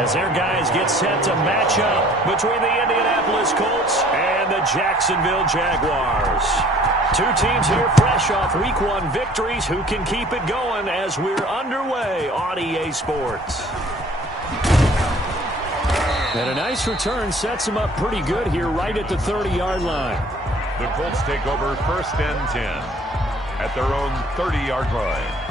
as their guys get set to match up between the Indianapolis Colts and the Jacksonville Jaguars. Two teams here fresh off Week 1 victories who can keep it going as we're underway on EA Sports. And a nice return sets them up pretty good here right at the 30-yard line. The Colts take over 1st and 10 at their own 30-yard line.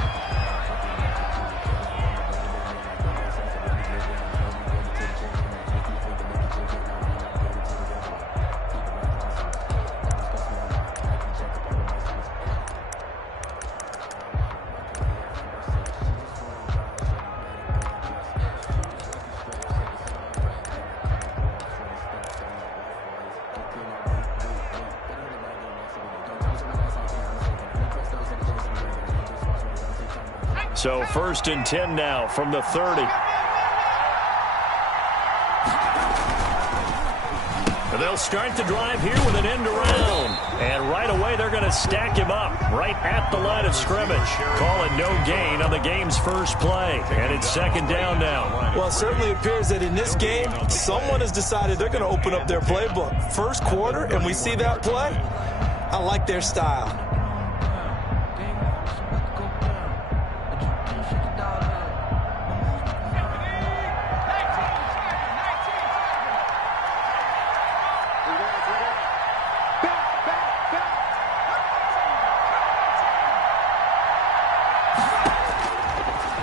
So 1st and 10 now from the 30. And they'll start the drive here with an end around. And right away they're going to stack him up right at the line of scrimmage. Call it no gain on the game's first play. And it's 2nd down now. Well, it certainly appears that in this game, someone has decided they're going to open up their playbook. First quarter, and we see that play. I like their style.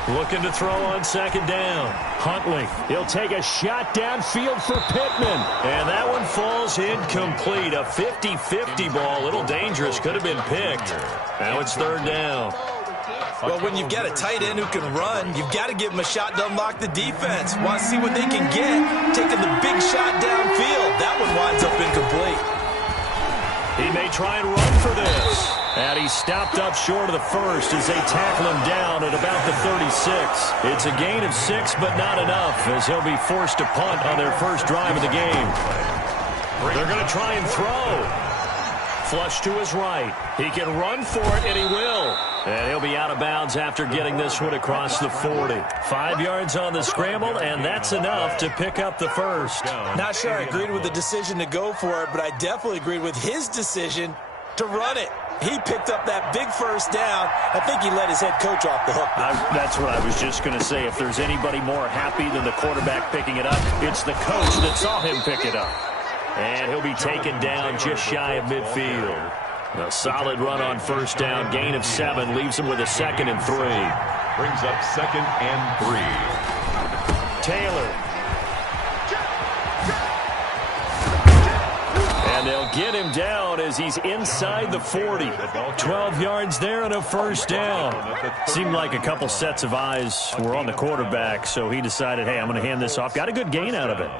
Looking to throw on 2nd down. Huntley, he'll take a shot downfield for Pittman. And that one falls incomplete. A 50-50 ball. A little dangerous. Could have been picked. Now it's 3rd down. Well, when you've got a tight end who can run, you've got to give him a shot to unlock the defense. Want to see what they can get. Taking the big shot downfield. That one winds up incomplete. He may try and run for this. And he's stopped up short of the first as they tackle him down at about the 36. It's a gain of 6, but not enough, as he'll be forced to punt on their first drive of the game. They're going to try and throw. Flush to his right. He can run for it, and he will. And he'll be out of bounds after getting this one across the 40. 5 yards on the scramble, and that's enough to pick up the first. Not sure I agreed with the decision to go for it, but I definitely agreed with his decision to run it. He picked up that big first down. I think he let his head coach off the hook. That's what I was just going to say. If there's anybody more happy than the quarterback picking it up, it's the coach that saw him pick it up. And he'll be taken down just shy of midfield. A solid run on 1st down. Gain of 7 leaves him with a 2nd and 3. Brings up 2nd and 3. Taylor. And they'll get him down as he's inside the 40. 12 yards there and a 1st down. Seemed like a couple sets of eyes were on the quarterback, so he decided, hey, I'm going to hand this off. Got a good gain out of it.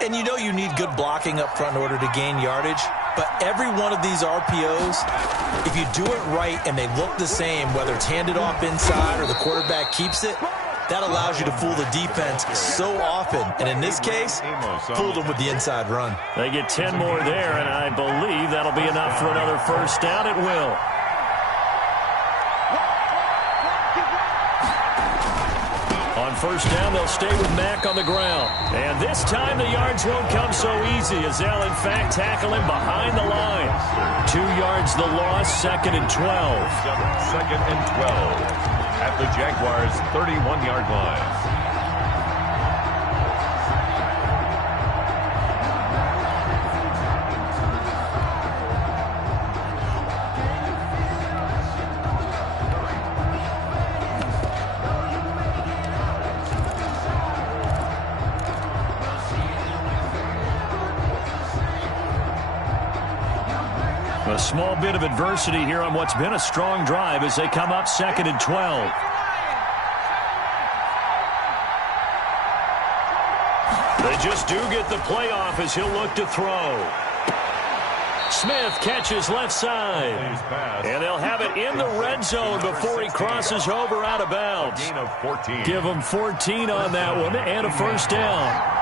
And you know you need good blocking up front in order to gain yardage. But every one of these RPOs, if you do it right and they look the same, whether it's handed off inside or the quarterback keeps it, that allows you to fool the defense so often. And in this case, fooled them with the inside run. They get 10 more there, and I believe that'll be enough for another 1st down. It will. On 1st down, they'll stay with Mack on the ground. And this time the yards won't come so easy as they'll, in fact, tackle him behind the line. 2 yards the loss, 2nd and 12. 2nd and 12 at the Jaguars' 31-yard line. A small bit of adversity here on what's been a strong drive as they come up 2nd and 12. They just do get the playoff as he'll look to throw. Smith catches left side. And they'll have it in the red zone before he crosses over out of bounds. Give him 14 on that one and a 1st down.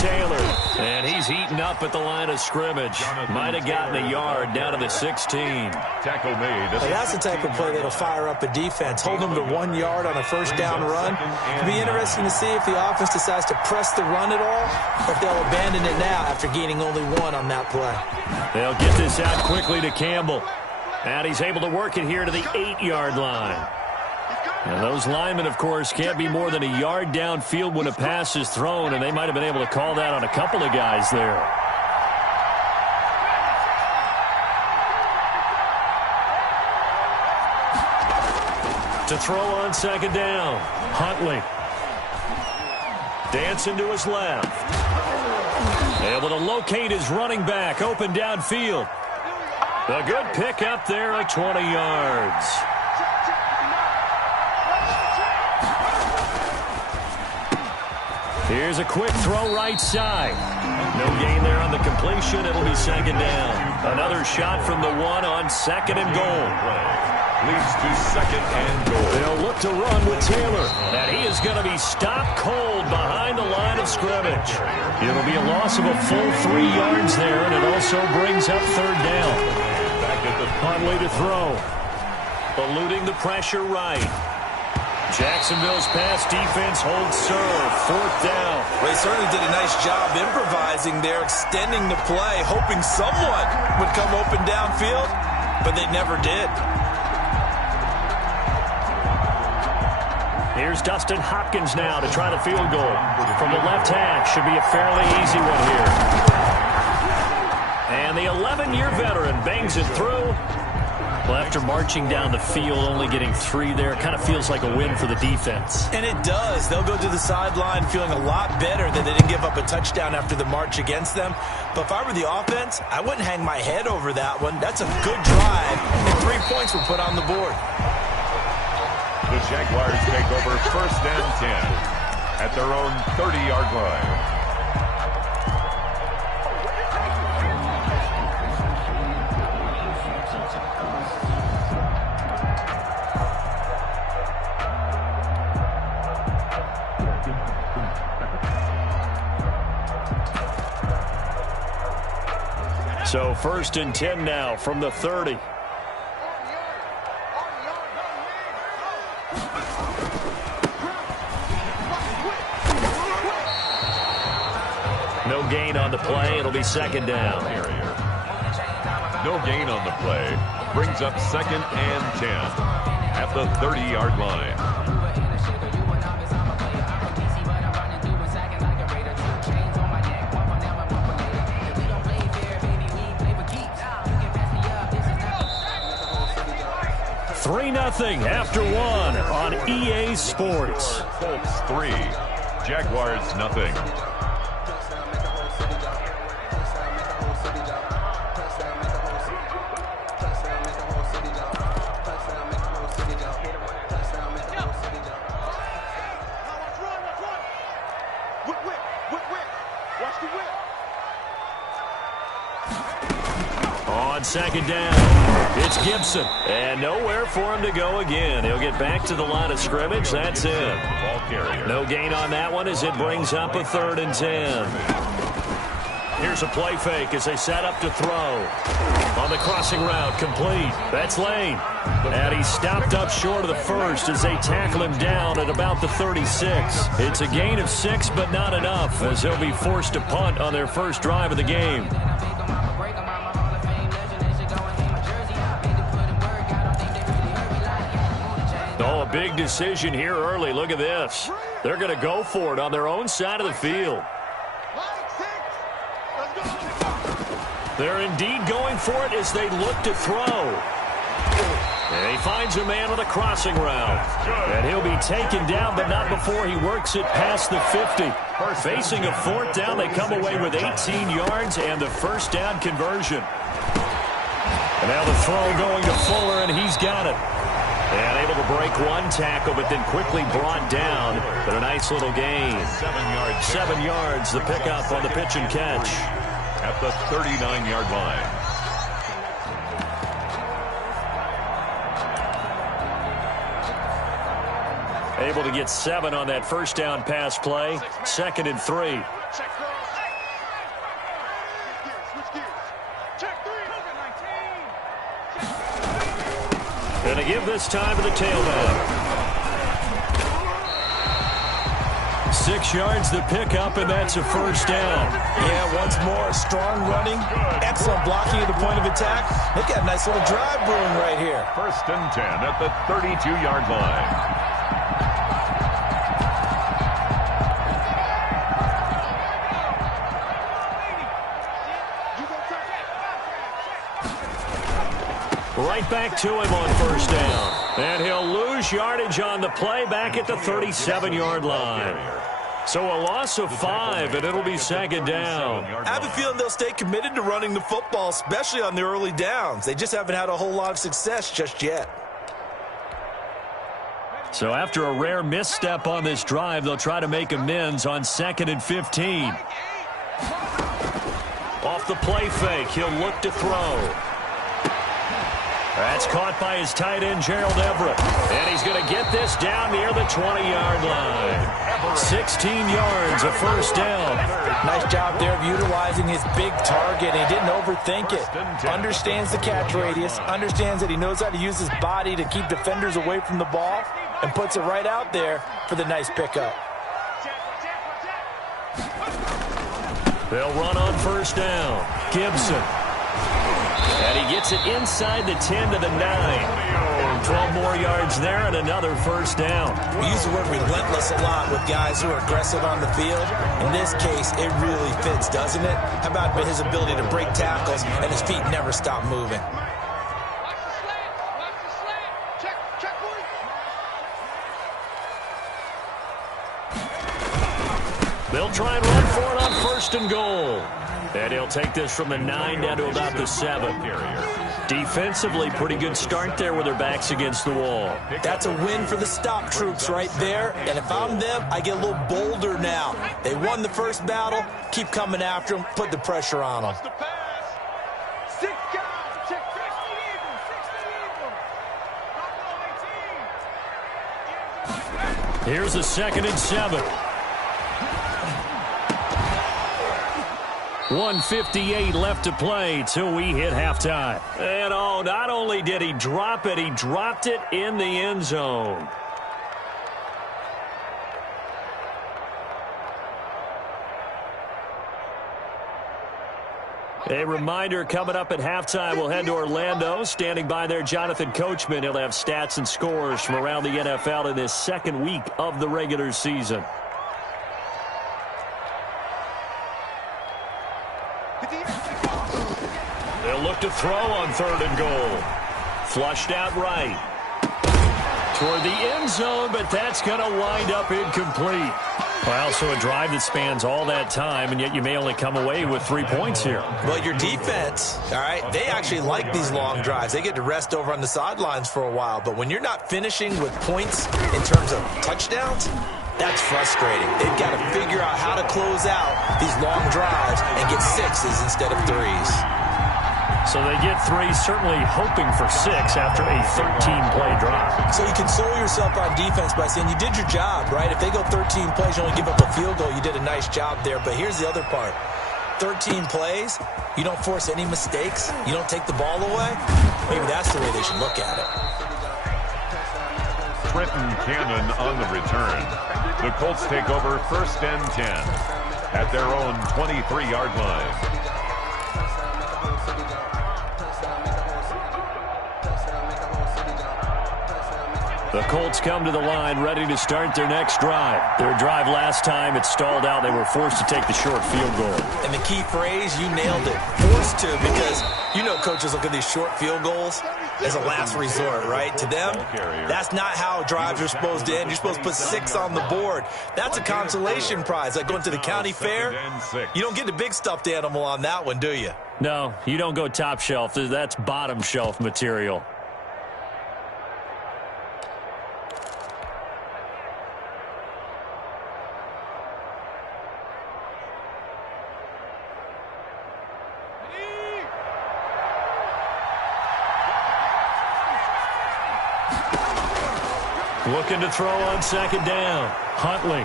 Taylor. And he's heating up at the line of scrimmage. Might have gotten a yard down to the 16. Tackle made. That's the type of play that'll fire up a defense. Hold them to 1 yard on a first down run. It'll be interesting to see if the offense decides to press the run at all, or if they'll abandon it now after gaining only 1 on that play. They'll get this out quickly to Campbell. And he's able to work it here to the 8-yard line. And those linemen, of course, can't be more than a yard downfield when a pass is thrown, and they might have been able to call that on a couple of guys there. To throw on second down, Huntley. Dancing to his left. Able to locate his running back, open downfield. A good pick up there at 20 yards. Here's a quick throw right side. No gain there on the completion. It'll be second down. Another shot from the 1 on second and goal. Leads to second and goal. They'll look to run with Taylor. And he is going to be stopped cold behind the line of scrimmage. It'll be a loss of a full 3 yards there, and it also brings up third down. Back at the Huntley to throw. Eluding the pressure right. Jacksonville's pass defense holds serve. Fourth down. Well, they certainly did a nice job improvising there, extending the play, hoping someone would come open downfield, but they never did. Here's Dustin Hopkins now to try the field goal. From the left hash, should be a fairly easy one here. And the 11-year veteran bangs it through. Well, after marching down the field, only getting 3 there, kind of feels like a win for the defense. And it does. They'll go to the sideline feeling a lot better that they didn't give up a touchdown after the march against them. But if I were the offense, I wouldn't hang my head over that one. That's a good drive, and 3 points were put on the board. The Jaguars take over first and 10 at their own 30-yard line. So first and 10 now from the 30. No gain on the play. It'll be second down. No gain on the play. Brings up second and 10 at the 30-yard line. Nothing after 1 on EA Sports. Colts 3, Jaguars nothing. On second down, it's Gibson. And nowhere for him to go again. He'll get back to the line of scrimmage. That's it. No gain on that one as it brings up a third and 10. Here's a play fake as they set up to throw. On the crossing route, complete. That's Lane. And he's stopped up short of the first as they tackle him down at about the 36. It's a gain of 6, but not enough, as they'll be forced to punt on their first drive of the game. Oh, a big decision here early. Look at this. They're going to go for it on their own side of the field. They're indeed going for it as they look to throw. And he finds a man on the crossing route. And he'll be taken down, but not before he works it past the 50. Facing a fourth down, they come away with 18 yards and the first down conversion. And now the throw going to Fuller, and he's got it. And able to break one tackle, but then quickly brought down. But a nice little gain. 7 yards, the pickup on the pitch and catch. At the 39-yard line. Able to get 7 on that first down pass play. 2nd and 3. give this time to the tailback. 6 yards to pick up, and that's a first down. Yeah, once more, strong running, excellent blocking at the point of attack. They've got a nice little drive brewing right here. 1st and 10 at the 32-yard line. Right back to him on first down. And he'll lose yardage on the play back at the 37-yard line. So a loss of 5, and it'll be 2nd down. I have a feeling they'll stay committed to running the football, especially on the early downs. They just haven't had a whole lot of success just yet. So after a rare misstep on this drive, they'll try to make amends on 2nd and 15. Off the play fake, he'll look to throw. That's caught by his tight end, Gerald Everett. And he's going to get this down near the 20-yard line. 16 yards, a first down. Nice job there of utilizing his big target. He didn't overthink it. Understands the catch radius. Understands that he knows how to use his body to keep defenders away from the ball. And puts it right out there for the nice pickup. They'll run on first down. Gibson. And he gets it inside the 10 to the 9. 12 more yards there and another first down. We use the word relentless a lot with guys who are aggressive on the field. In this case, it really fits, doesn't it? How about his ability to break tackles and his feet never stop moving? They'll try and run for it on 1st and goal. And he'll take this from the 9 down to about the 7. Defensively, pretty good start there with their backs against the wall. That's a win for the stop troops right there. And if I'm them, I get a little bolder now. They won the first battle. Keep coming after them. Put the pressure on them. Here's a 2nd and 7. 1:58 left to play till we hit halftime. And oh, not only did he drop it, he dropped it in the end zone. A reminder, coming up at halftime, we'll head to Orlando. Standing by there, Jonathan Coachman. He'll have stats and scores from around the NFL in this 2nd week of the regular season. They'll look to throw on 3rd and goal. Flushed out right. Toward the end zone, but that's going to wind up incomplete. Well, so a drive that spans all that time, and yet you may only come away with 3 points here. Well, your defense, all right, they actually like these long drives. They get to rest over on the sidelines for a while. But when you're not finishing with points in terms of touchdowns, that's frustrating. They've got to figure out how to close out these long drives and get 6s instead of 3s. So they get 3, certainly hoping for 6 after a 13-play drive. So you console yourself on defense by saying you did your job, right? If they go 13 plays, you only give up a field goal, you did a nice job there. But here's the other part. 13 plays, you don't force any mistakes, you don't take the ball away. Maybe that's the way they should look at it. Trenton Cannon on the return. The Colts take over 1st and 10 at their own 23-yard line. The Colts come to the line ready to start their next drive. Their drive last time, it stalled out. They were forced to take the short field goal. And the key phrase, you nailed it. Forced to, because you know coaches look at these short field goals as a last resort, right? To them, that's not how drives are supposed to end. You're supposed to put 6 on the board. That's a consolation prize. Like going to the county fair, you don't get the big stuffed animal on that one, do you? No, you don't go top shelf. That's bottom shelf material. Looking to throw on 2nd down. Huntley.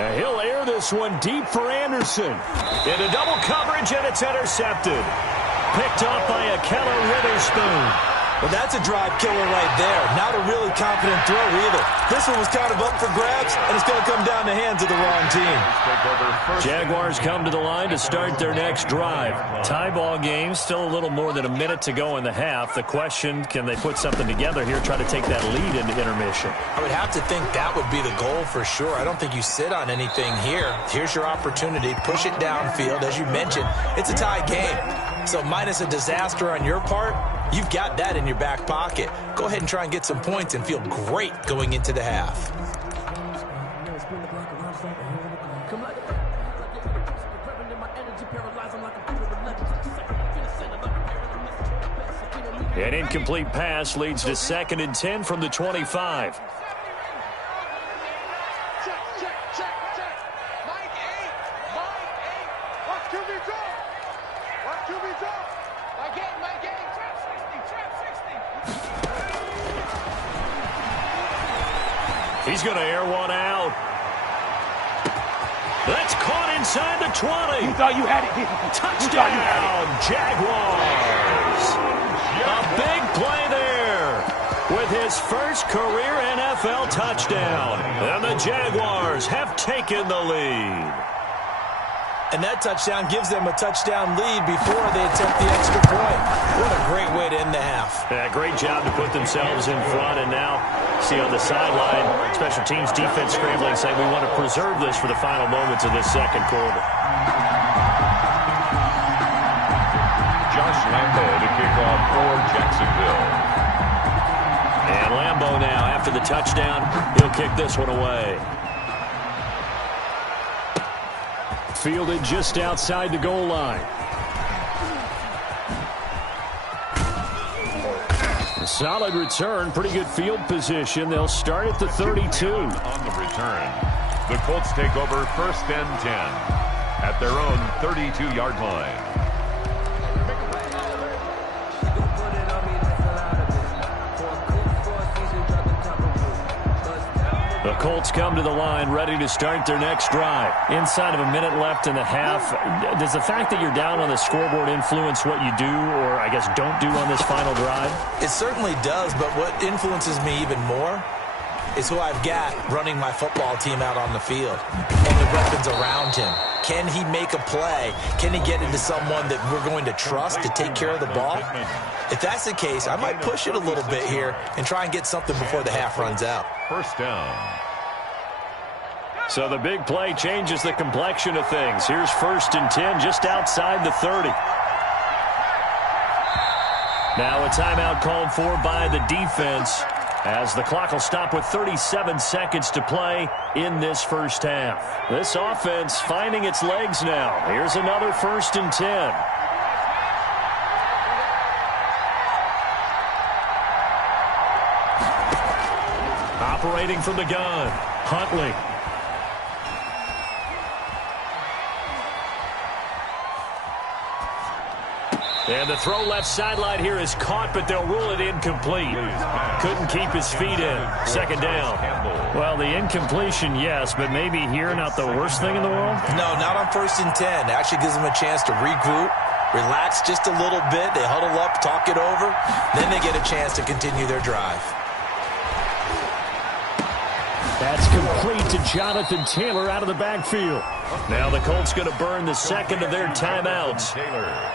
And he'll air this one deep for Anderson. Into double coverage, and it's intercepted. Picked off by Akello Witherspoon. Well, that's a drive killer right there. Not a really confident throw either. This one was kind of up for grabs, and it's going to come down the hands of the wrong team. Jaguars come to the line to start their next drive. Tie ball game, still a little more than a minute to go in the half. The question, can they put something together here, try to take that lead into intermission? I would have to think that would be the goal for sure. I don't think you sit on anything here. Here's your opportunity. Push it downfield. As you mentioned, it's a tie game. So minus a disaster on your part, you've got that in your back pocket. Go ahead and try and get some points and feel great going into the half. An incomplete pass leads to 2nd and 10 from the 25. He's going to air one out. That's caught inside the 20. You thought you had it. Touchdown, Jaguars. A big play there with his first career NFL touchdown. And the Jaguars have taken the lead. And that touchdown gives them a touchdown lead before they attempt the extra point. What a great way to end the half. Yeah, great job to put themselves in front. And now, see on the sideline, special teams defense scrambling, saying we want to preserve this for the final moments of this second quarter. Josh Lambo to kick off for Jacksonville. And Lambo now, after the touchdown, he'll kick this one away. Fielded just outside the goal line. A solid return, pretty good field position. They'll start at the 32. On the return, the Colts take over 1st and 10 at their own 32-yard line. The Colts come to the line ready to start their next drive. Inside of a minute left in the half, does the fact that you're down on the scoreboard influence what you do, or I guess don't do on this final drive? It certainly does, but what influences me even more is who I've got running my football team out on the field and the weapons around him. Can he make a play? Can he get into someone that we're going to trust to take care of the ball? If that's the case, I might push it a little bit here and try and get something before the half runs out. 1st down. So the big play changes the complexion of things. Here's 1st and 10 just outside the 30. Now a timeout called for by the defense, as the clock will stop with 37 seconds to play in this first half. This offense finding its legs now. Here's another 1st and 10. Operating from the gun, Huntley. And the throw left sideline here is caught, but they'll rule it incomplete. Couldn't keep his feet in. 2nd down. Well, the incompletion, yes, but maybe here not the worst thing in the world? No, not on 1st and 10. It actually gives them a chance to regroup, relax just a little bit. They huddle up, talk it over. Then they get a chance to continue their drive. That's complete to Jonathan Taylor out of the backfield. Now the Colts going to burn the 2nd of their timeouts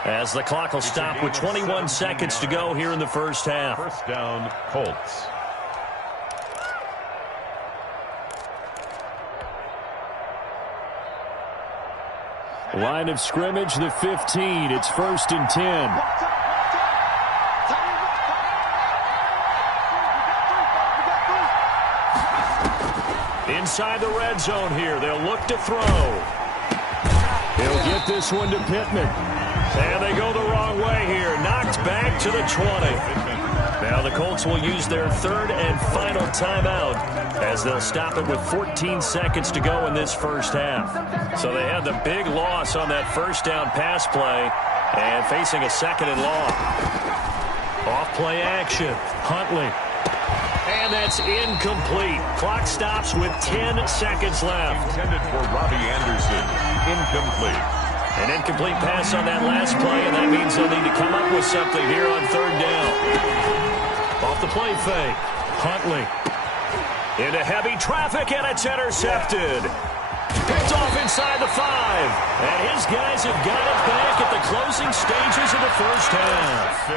as the clock will stop with 21 seconds to go here in the first half. 1st down, Colts. Line of scrimmage, the 15. It's 1st and 10. Inside the red zone here. They'll look to throw. He'll get this one to Pittman. And they go the wrong way here. Knocked back to the 20. Now the Colts will use their 3rd and final timeout as they'll stop it with 14 seconds to go in this first half. So they had the big loss on that 1st down pass play and facing a 2nd and long. Off play action. Huntley. And that's incomplete. Clock stops with 10 seconds left. Intended for Robbie Anderson. Incomplete. An incomplete pass on that last play, and that means they'll need to come up with something here on 3rd down. Off the play fake. Huntley. Into heavy traffic, and it's intercepted. Picked off inside the 5. And his guys have got it back at the closing stages of the first half.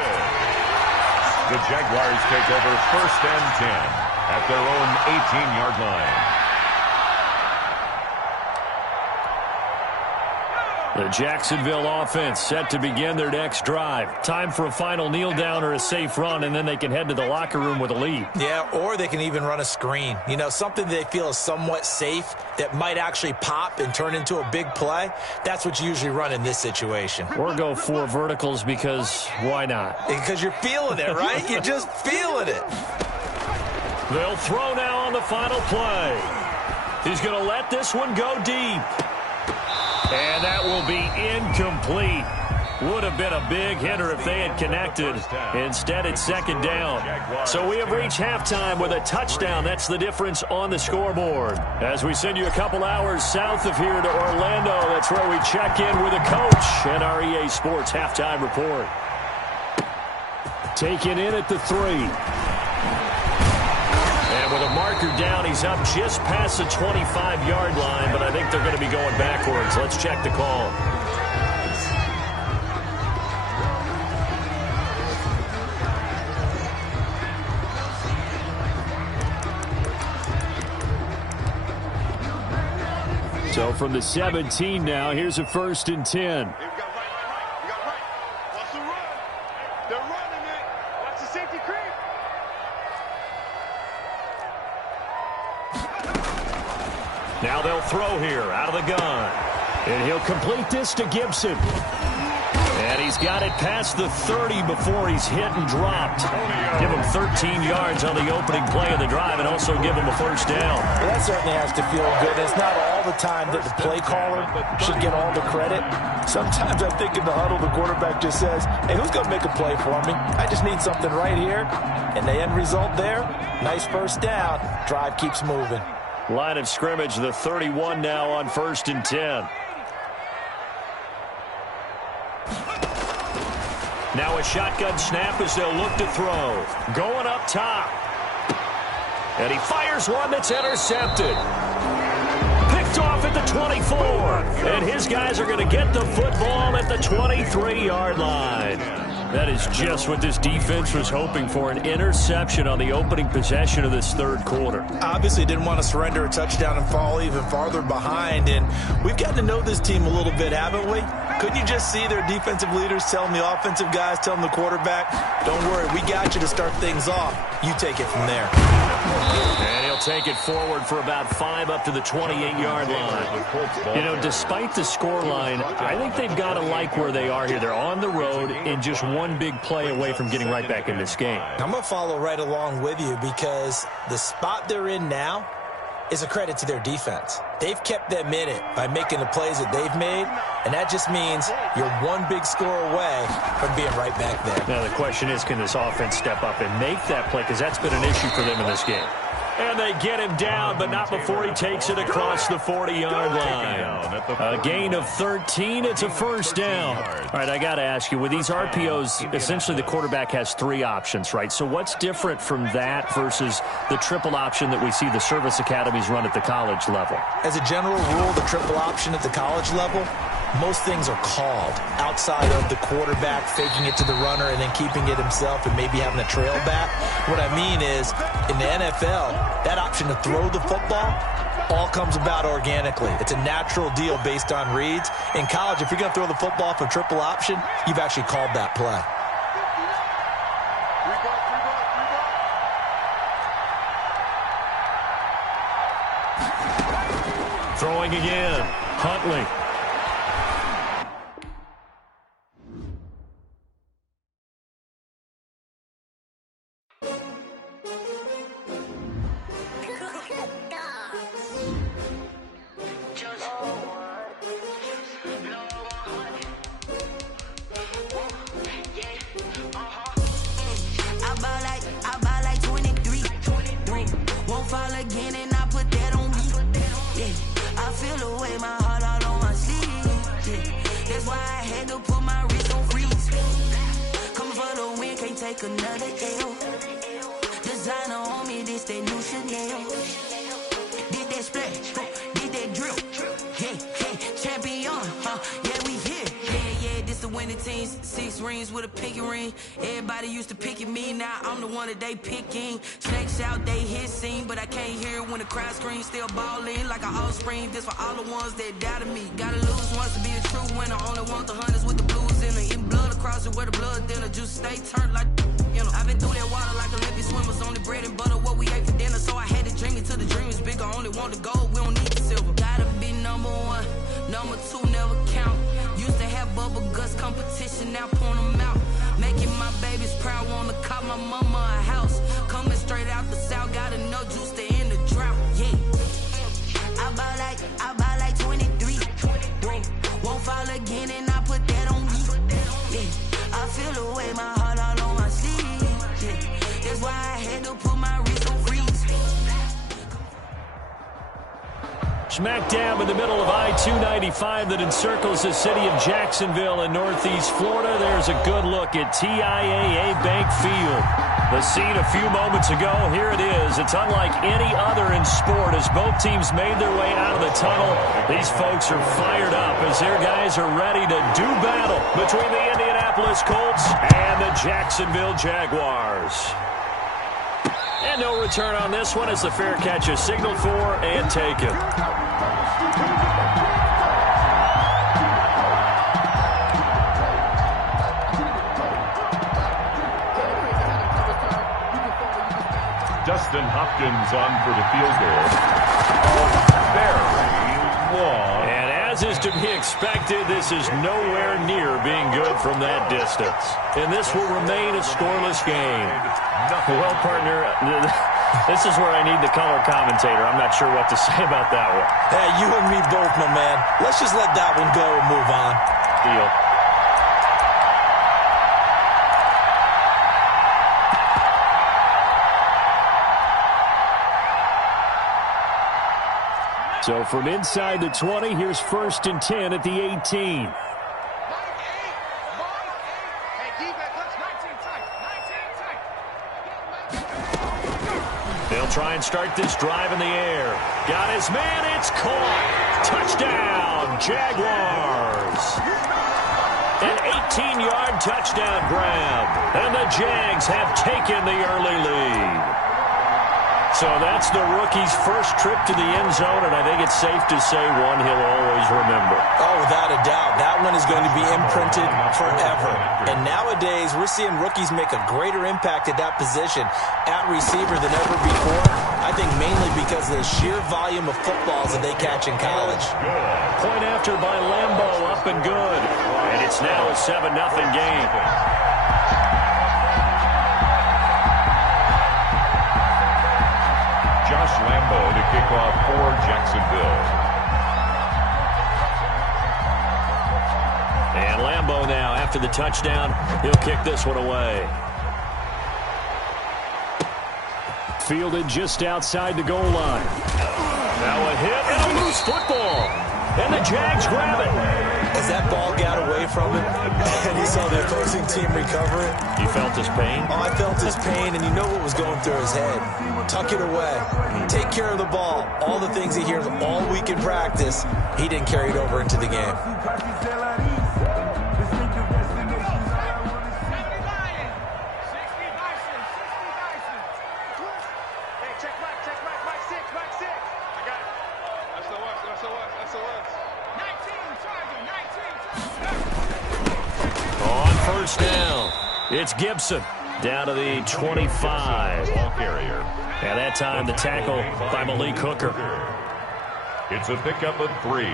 The Jaguars take over 1st and 10 at their own 18-yard line. The Jacksonville offense set to begin their next drive. Time for a final kneel down or a safe run, and then they can head to the locker room with a lead. Yeah, or they can even run a screen. You know, something they feel is somewhat safe that might actually pop and turn into a big play. That's what you usually run in this situation. Or go 4 verticals because why not? Because you're feeling it, right? You're just feeling it. They'll throw now on the final play. He's going to let this one go deep. And that will be incomplete. Would have been a big hitter if they had connected. Instead, it's 2nd down. So we have reached halftime with a touchdown. That's the difference on the scoreboard. As we send you a couple hours south of here to Orlando, that's where we check in with a coach and our EA Sports halftime report. Taken in at the 3. And with a marker down, he's up just past the 25-yard line, but I think they're going to be going backwards. Let's check the call. So from the 17 now, here's a 1st and 10. Now they'll throw here out of the gun. And he'll complete this to Gibson. And he's got it past the 30 before he's hit and dropped. Give him 13 yards on the opening play of the drive and also give him a 1st down. Well, that certainly has to feel good. It's not all the time that the play caller should get all the credit. Sometimes I think in the huddle, the quarterback just says, hey, who's going to make a play for me? I just need something right here. And the end result there, nice 1st down. Drive keeps moving. Line of scrimmage, the 31 now on 1st and 10. Now a shotgun snap as they'll look to throw. Going up top. And he fires one that's intercepted. Picked off at the 24. And his guys are going to get the football at the 23-yard line. That is just what this defense was hoping for, an interception on the opening possession of this 3rd quarter. Obviously didn't want to surrender a touchdown and fall even farther behind, and we've gotten to know this team a little bit, haven't we? Couldn't you just see their defensive leaders telling the offensive guys, telling the quarterback, don't worry, we got you to start things off. You take it from there. And he'll take it forward for about 5 up to the 28-yard line. You know, despite the scoreline, I think they've got to like where they are here. They're on the road and just one big play away from getting right back in this game. I'm going to follow right along with you because the spot they're in now is a credit to their defense. They've kept them in it by making the plays that they've made, and that just means you're one big score away from being right back there. Now the question is, can this offense step up and make that play? Because that's been an issue for them in this game. And they get him down, but not before he takes it across the 40-yard line. A gain of 13. It's a 1st down. All right, I got to ask you, with these RPOs, essentially the quarterback has 3 options, right? So what's different from that versus the triple option that we see the service academies run at the college level? As a general rule, the triple option at the college level, most things are called outside of the quarterback faking it to the runner and then keeping it himself and maybe having a trail back. What I mean is, in the NFL, that option to throw the football all comes about organically. It's a natural deal based on reads. In college, if you're going to throw the football for triple option, you've actually called that play. Throwing again, Huntley. designer on me, this that new Chanel. Did that splash, did that drip. Yeah, champion, yeah, we here. Yeah, this the winning team. 6 rings with a pinky ring. Everybody used to pick at me, now I'm the one that they picking. Snakes out, they hit scene, but I can't hear it when the crowd screams. Still ballin' like an offspring. This for all the ones that doubted me. Gotta lose once to be a true winner. Only want the hunters with the blues in it. Eating blood across it where the blood dinner. Juice stay turned like, you know. I've been through that water like Olympic swimmers. Only bread and butter, what we ate for dinner. So I had to dream it till the dream is bigger. Only want the gold, we don't need the silver. Gotta be number 1, number 2 never count. Used to have bubble guts competition, now point them out. Making my babies proud, wanna cop my mama a house. Coming straight out the south, gotta know juice to end the drought. Yeah, I buy like 23. Won't fall again, and I put that on me. Yeah, I feel the way, my heart all on my sleeve. Yeah, that's why I had to put my wrist on freeze. Smack dab in the middle of I-295 that encircles the city of Jacksonville in northeast Florida. There's a good look at TIAA Bank Field. The scene a few moments ago, here it is. It's unlike any other in sport as both teams made their way out of the tunnel. These folks are fired up as their guys are ready to do battle between the Indianapolis Colts and the Jacksonville Jaguars. And no return on this one as the fair catch is signaled for and taken. Dustin Hopkins on for the field goal. Very long. And as is to be expected, this is nowhere near being good from that distance. And this will remain a scoreless game. Well, partner, this is where I need the color commentator. I'm not sure what to say about that one. Hey, you and me both, my man. Let's just let that one go and move on. Deal. So from inside the 20, here's 1st and 10 at the 18. They'll try and start this drive in the air. Got his man, it's caught. Touchdown, Jaguars. An 18-yard touchdown grab. And the Jags have taken the early lead. So that's the rookie's first trip to the end zone, and I think it's safe to say one he'll always remember. Oh, without a doubt. That one is going to be imprinted forever. And nowadays, we're seeing rookies make a greater impact at that position at receiver than ever before. I think mainly because of the sheer volume of footballs that they catch in college. Point after by Lambo, up and good. And it's now a 7-0 game. Josh Lambo to kick off for Jacksonville. And Lambo now, after the touchdown, he'll kick this one away. Fielded just outside the goal line. Now a hit and a loose football. And the Jags grab it. As that ball got away from him, and he saw the opposing team recover it. You felt his pain? Oh, I felt his pain, and you know what was going through his head. Tuck it away. Take care of the ball. All the things he hears all week in practice, he didn't carry it over into the game. First down. It's Gibson down to the 25. Ball carrier. And that time the tackle by Malik Hooker. It's a pickup of 3.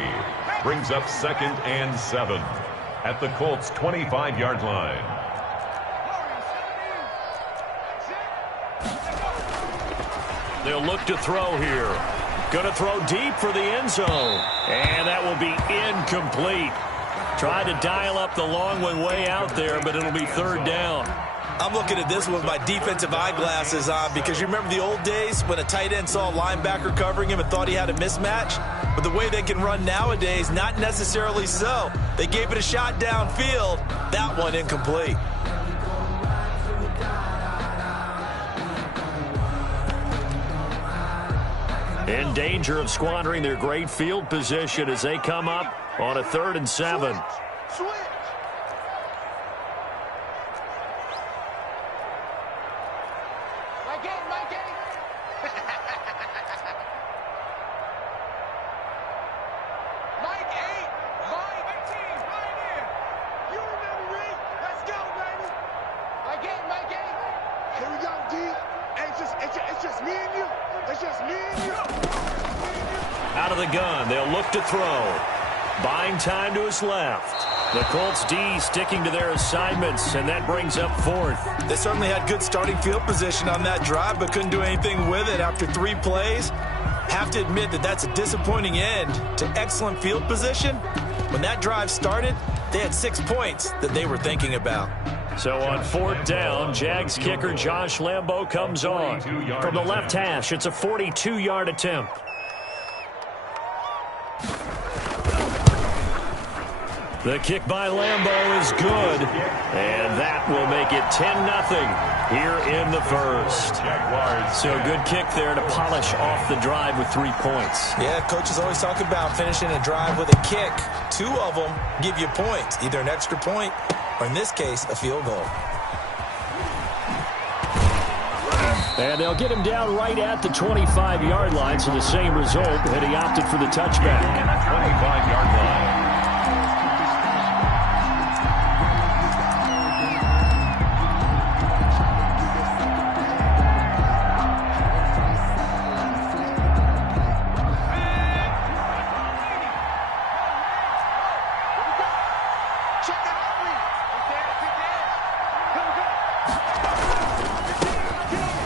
Brings up 2nd and 7 at the Colts' 25-yard line. They'll look to throw here. Going to throw deep for the end zone. And that will be incomplete. Tried to dial up the long one way out there, but it'll be 3rd down. I'm looking at this with my defensive eyeglasses on because you remember the old days when a tight end saw a linebacker covering him and thought he had a mismatch? But the way they can run nowadays, not necessarily so. They gave it a shot downfield. That one incomplete. In danger of squandering their great field position as they come up on a 3rd and 7. Out of the gun, they'll look to throw. Buying time to his left. The Colts D sticking to their assignments, and that brings up 4th. They certainly had good starting field position on that drive, but couldn't do anything with it after 3 plays. Have to admit that that's a disappointing end to excellent field position. When that drive started, they had 6 points that they were thinking about. So on 4th down, Jags kicker Josh Lambo comes on. From the left hash, it's a 42-yard attempt. The kick by Lambo is good, and that will make it 10-0 here in the first. So good kick there to polish off the drive with 3 points. Yeah, coaches always talk about finishing a drive with a kick. 2 of them give you points, either an extra point or, in this case, a field goal. And they'll get him down right at the 25-yard line, so the same result, and he opted for the touchback. 25-yard line.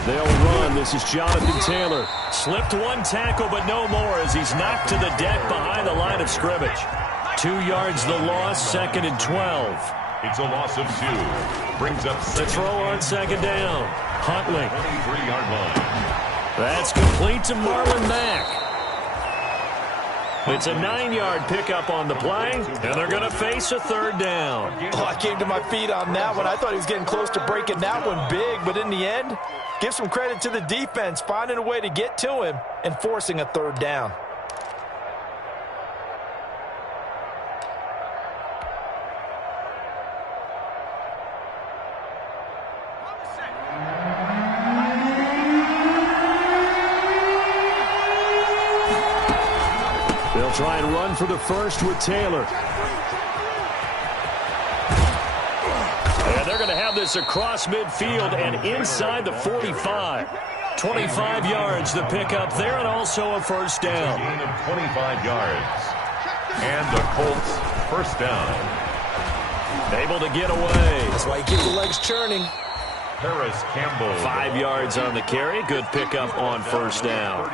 They'll run. This is Jonathan Taylor. Slipped 1 tackle, but no more as he's knocked to the deck behind the line of scrimmage. 2 yards the loss, 2nd and 12. It's a loss of 2. Brings up The throw on 2nd down. Huntley. 23-yard line. That's complete to Marlon Mack. It's a 9-yard pickup on the play, and they're going to face a 3rd down. Oh, I came to my feet on that one. I thought he was getting close to breaking that one big, but in the end, give some credit to the defense, finding a way to get to him and forcing a 3rd down. They'll try and run for the first with Taylor. And they're going to have this across midfield and inside the 45. 25 yards the pickup there, and also a 1st down. Gain of 25 yards. And the Colts first down. Able to get away. That's why you keep the legs churning. Harris Campbell. 5 yards on the carry. Good pickup on 1st down.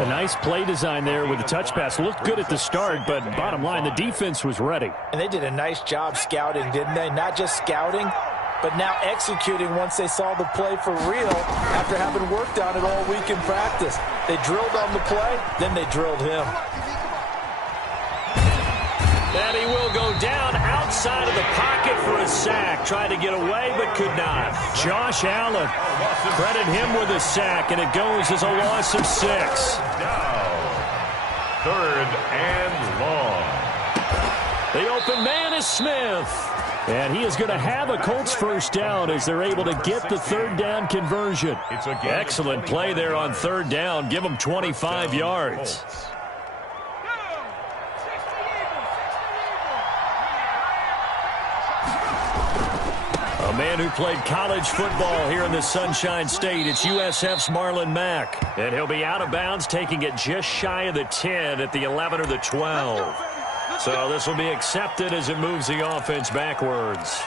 A nice play design there with the touch pass. Looked good at the start, but bottom line, the defense was ready. And they did a nice job scouting, didn't they? Not just scouting, but now executing once they saw the play for real after having worked on it all week in practice. They drilled on the play, then they drilled him. And he will go down outside of the pocket for a sack. Tried to get away, but could not. Josh Allen, credit him with a sack, and it goes as a loss of 6. Now, 3rd and long. The open man is Smith. And he is going to have a Colts first down as they're able to get the 3rd down conversion. Excellent play there on 3rd down. Give them 25 yards. A man who played college football here in the Sunshine State. It's USF's Marlon Mack. And he'll be out of bounds, taking it just shy of the 10 at the 11 or the 12. So this will be accepted as it moves the offense backwards.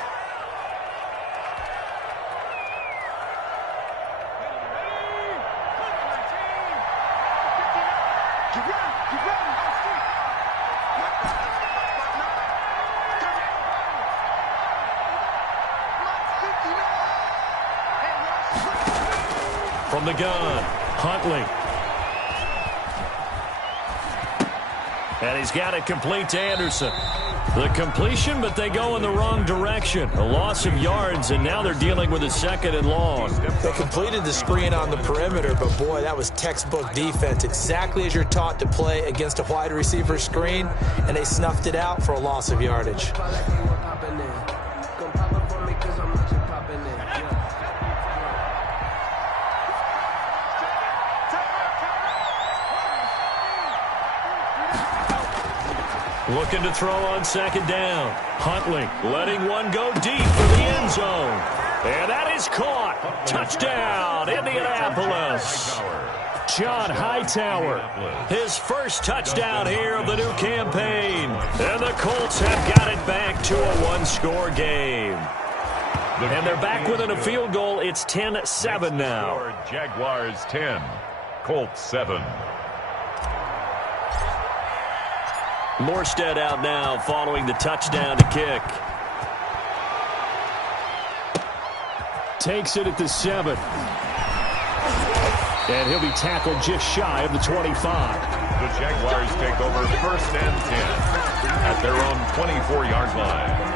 From the gun, Huntley. And he's got it complete to Anderson. The completion, but they go in the wrong direction. A loss of yards, and now they're dealing with a 2nd and long. They completed the screen on the perimeter, but boy, that was textbook defense. Exactly as you're taught to play against a wide receiver screen, and they snuffed it out for a loss of yardage. Looking to throw on 2nd down. Huntley letting one go deep for the end zone. And that is caught. Touchdown, Indianapolis. John Hightower, his first touchdown here of the new campaign. And the Colts have got it back to a 1-score game. And they're back within a field goal. It's 10-7 now. Jaguars 10, Colts 7. Morstead out now following the touchdown to kick. Takes it at the 7. And he'll be tackled just shy of the 25. The Jaguars take over 1st and 10 at their own 24-yard line.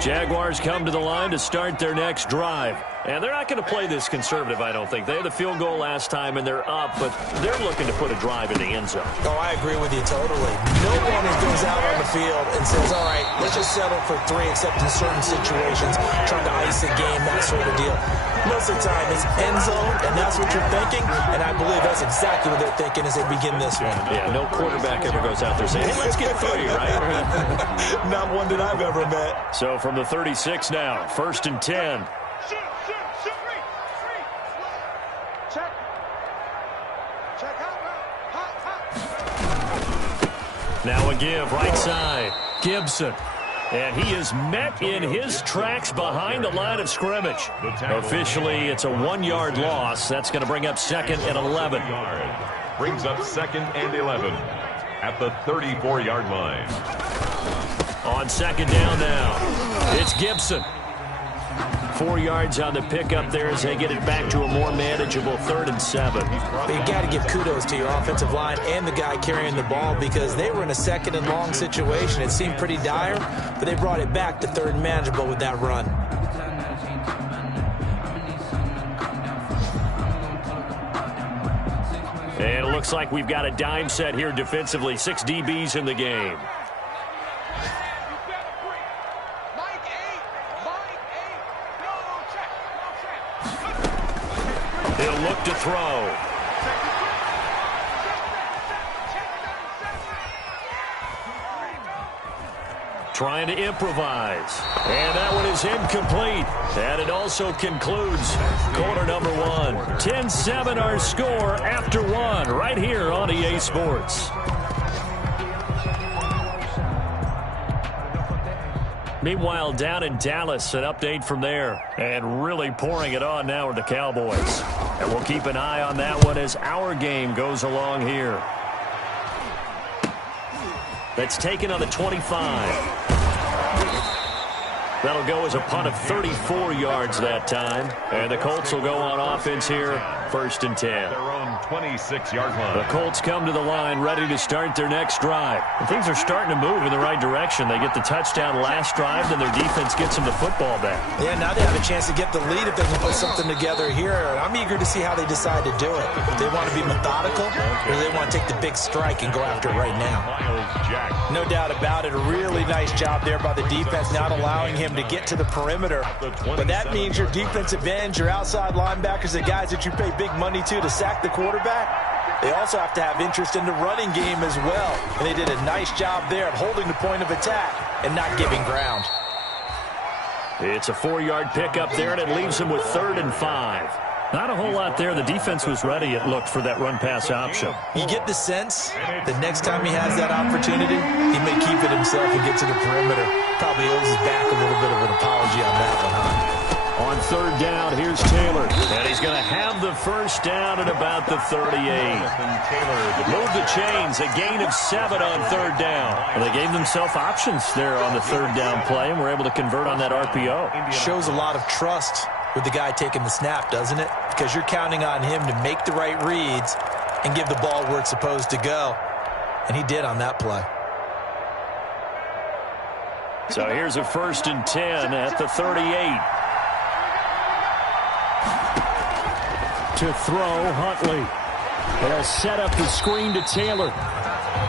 Jaguars come to the line to start their next drive. And they're not going to play this conservative, I don't think. They had the field goal last time, and they're up, but they're looking to put a drive in the end zone. Oh, I agree with you totally. No one goes out on the field and says, all right, let's just settle for 3, except in certain situations, trying to ice a game, that sort of deal. Most of the time, it's end zone, and that's what you're thinking, and I believe that's exactly what they're thinking as they begin this one. Yeah, no quarterback ever goes out there saying, hey, let's get through you, right? Not one that I've ever met. So from the 36 now, 1st and 10. Now a give, right side, Gibson. And he is met in his tracks behind the line of scrimmage. Officially, it's a 1-yard loss. That's going to bring up 2nd and 11. Brings up 2nd and 11 at the 34-yard line. On 2nd down now, it's Gibson. 4 yards on the pickup there as they get it back to a more manageable 3rd and 7. But you got to give kudos to your offensive line and the guy carrying the ball because they were in a 2nd and long situation. It seemed pretty dire, but they brought it back to 3rd and manageable with that run. And it looks like we've got a dime set here defensively. 6 DBs in the game. He'll look to throw. Trying to improvise. And that one is incomplete. And it also concludes quarter number 1. 10-7 our score after 1 right here on EA Sports. Meanwhile, down in Dallas, an update from there. And really pouring it on now with the Cowboys. And we'll keep an eye on that one as our game goes along here. That's taken on the 25. That'll go as a punt of 34 yards that time. And the Colts will go on offense here, 1st and 10. Their own 26-yard line. The Colts come to the line ready to start their next drive. And things are starting to move in the right direction. They get the touchdown last drive, then their defense gets them the football back. Yeah, now they have a chance to get the lead if they can put something together here. I'm eager to see how they decide to do it. If they want to be methodical, or they want to take the big strike and go after it right now. No doubt about it. A really nice job there by the defense, not allowing him to get to the perimeter. But that means your defensive ends, your outside linebackers, the guys that you pay big money to sack the quarterback, they also have to have interest in the running game as well. And they did a nice job there at holding the point of attack and not giving ground. It's a 4-yard pickup there, and it leaves them with 3rd and 5. Not a whole lot there. The defense was ready, it looked, for that run-pass option. You get the sense that next time he has that opportunity, he may keep it himself and get to the perimeter. Probably owes his back a little bit of an apology on that one, huh? On 3rd down, here's Taylor. And he's going to have the 1st down at about the 38. Move the chains, a gain of 7 on 3rd down. And they gave themselves options there on the 3rd down play, and were able to convert on that RPO. Shows a lot of trust with the guy taking the snap, doesn't it? Because you're counting on him to make the right reads and give the ball where it's supposed to go. And he did on that play. So here's a 1st and 10 at the 38. To throw, Huntley. They'll set up the screen to Taylor.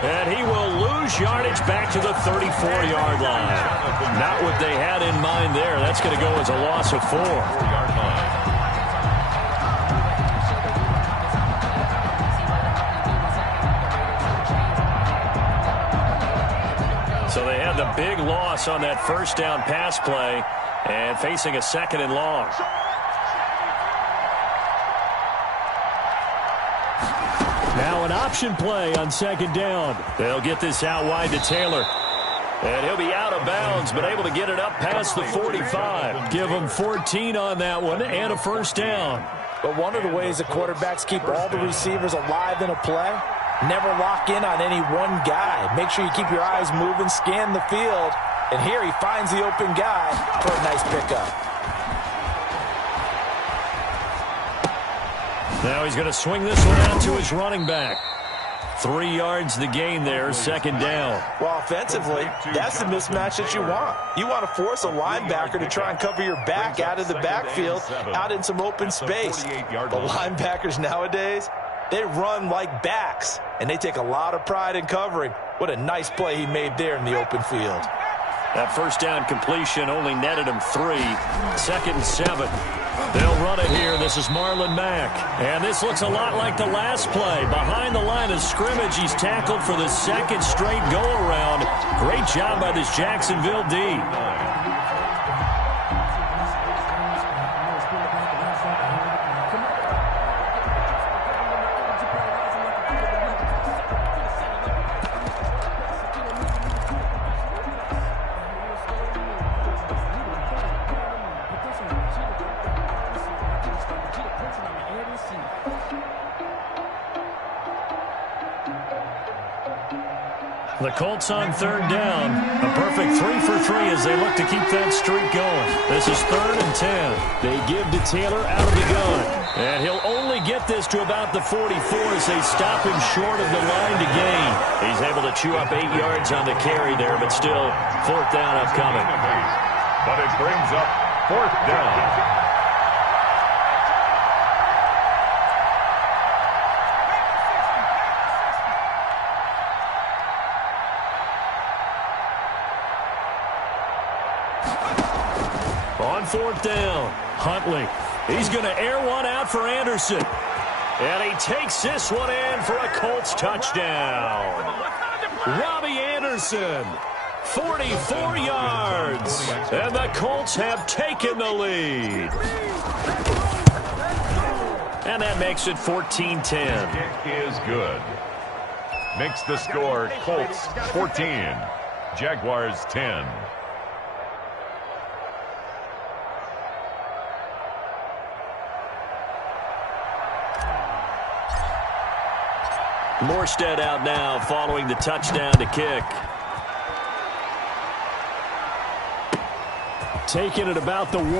And he will lose yardage back to the 34-yard line. Not what they had in mind there. That's going to go as a loss of 4. So they had the big loss on that 1st down pass play and facing a 2nd and long. Now an option play on 2nd down. They'll get this out wide to Taylor. And he'll be out of bounds, but able to get it up past the 45. Give him 14 on that one and a 1st down. But one of the ways that quarterbacks keep all the receivers alive in a play, never lock in on any one guy. Make sure you keep your eyes moving, scan the field. And here he finds the open guy for a nice pickup. Now he's going to swing this one out to his running back. 3 yards the gain there, 2nd down. Well, offensively, that's the mismatch that you want. You want to force a linebacker to try and cover your back out of the backfield, out in some open space. The linebackers nowadays, they run like backs, and they take a lot of pride in covering. What a nice play he made there in the open field. That 1st down completion only netted him 3. 2nd and 7. They'll run it here. This is Marlon Mack. And this looks a lot like the last play. Behind the line of scrimmage, he's tackled for the 2nd straight go-around. Great job by this Jacksonville D. The Colts on 3rd down. A perfect 3 for 3 as they look to keep that streak going. This is 3rd and 10. They give to Taylor out of the gun. And he'll only get this to about the 44 as they stop him short of the line to gain. He's able to chew up 8 yards on the carry there, but still 4th down upcoming. But it brings up 4th down. On 4th down, Huntley. He's going to air one out for Anderson. And he takes this one in for a Colts touchdown. Robbie Anderson, 44 yards. And the Colts have taken the lead. And that makes it 14-10. Kick is good. Makes the score Colts 14, Jaguars 10. Morstead out now following the touchdown to kick. Taking it about the 1.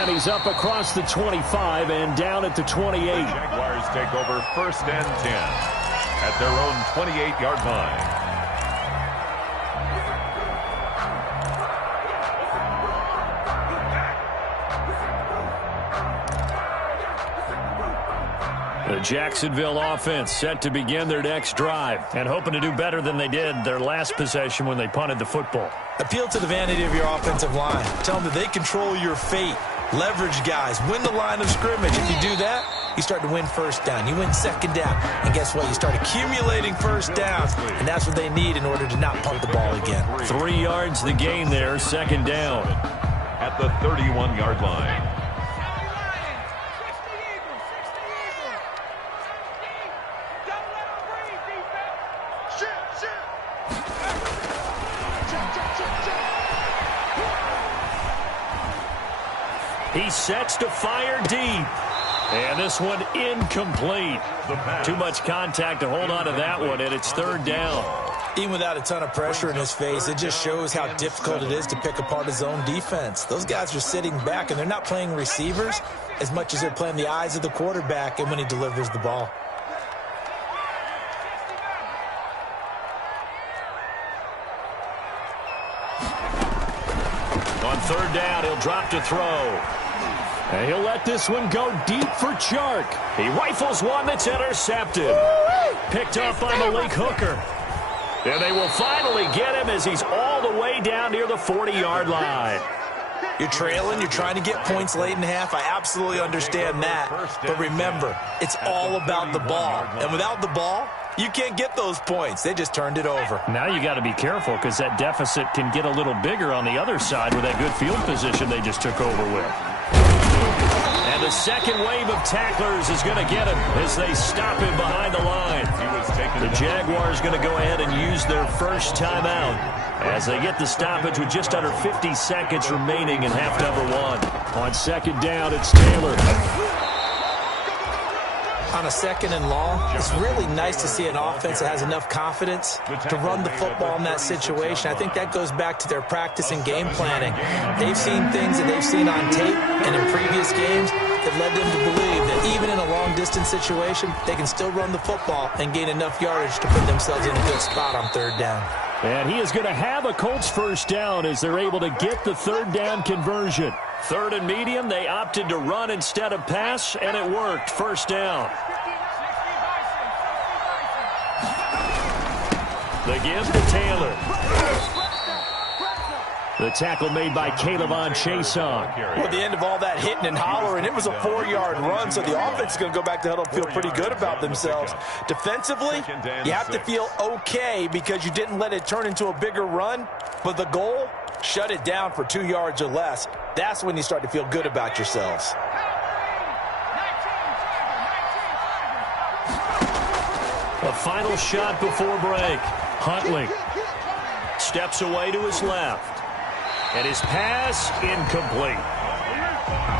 And he's up across the 25 and down at the 28. Jaguars take over 1st and 10 at their own 28-yard line. The Jacksonville offense set to begin their next drive and hoping to do better than they did their last possession when they punted the football. Appeal to the vanity of your offensive line. Tell them that they control your fate. Leverage guys. Win the line of scrimmage. If you do that, you start to win 1st down. You win 2nd down. And guess what? You start accumulating 1st downs. And that's what they need in order to not punt the ball again. 3 yards the gain there, 2nd down. At the 31-yard line. He sets to fire deep. And this one incomplete. Too much contact to hold on to that one, and it's 3rd down. Even without a ton of pressure in his face, it just shows how difficult it is to pick apart his own defense. Those guys are sitting back, and they're not playing receivers as much as they're playing the eyes of the quarterback and when he delivers the ball. On third down, he'll drop to throw. And he'll let this one go deep for Chark. He rifles one that's intercepted. Picked up by Malik Hooker. And they will finally get him as he's all the way down near the 40-yard line. You're trailing, you're trying to get points late in half. I absolutely understand that. But remember, it's all about the ball. And without the ball, you can't get those points. They just turned it over. Now you got to be careful because that deficit can get a little bigger on the other side with that good field position they just took over with. And the second wave of tacklers is going to get him as they stop him behind the line. The Jaguars going to go ahead and use their first timeout as they get the stoppage with just under 50 seconds remaining in half number one. On second down, it's Taylor. On a second and long, it's really nice to see an offense that has enough confidence to run the football in that situation. I think that goes back to their practice and game planning. They've seen things that they've seen on tape and in previous games that led them to believe that even in a long-distance situation, they can still run the football and gain enough yardage to put themselves in a good spot on third down. And he is going to have a Colts first down as they're able to get the third down conversion. Third and medium, they opted to run instead of pass, and it worked. First down. The give to Taylor. The tackle made by Caleb on Chason. Well, at the end of all that hitting and hollering, it was a 4-yard run, so the offense is going to go back to huddle and feel pretty good about themselves. Defensively, you have to feel okay because you didn't let it turn into a bigger run, but the goal, shut it down for 2 yards or less. That's when you start to feel good about yourselves. A final shot before break. Huntley steps away to his left. And his pass incomplete.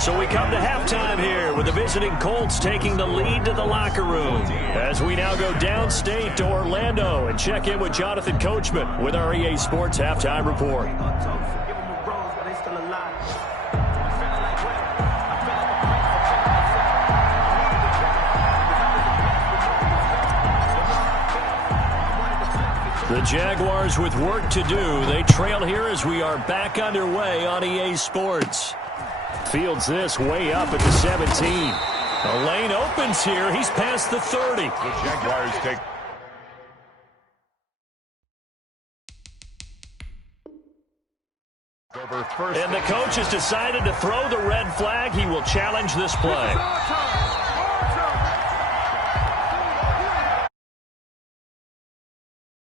So we come to halftime here with the visiting Colts taking the lead to the locker room. As we now go downstate to Orlando and check in with Jonathan Coachman with our EA Sports Halftime Report. The Jaguars with work to do. They trail here as we are back underway on EA Sports. Fields this way up at the 17. The lane opens here. He's past the 30. The Jaguars take... And the coach has decided to throw the red flag. He will challenge this play.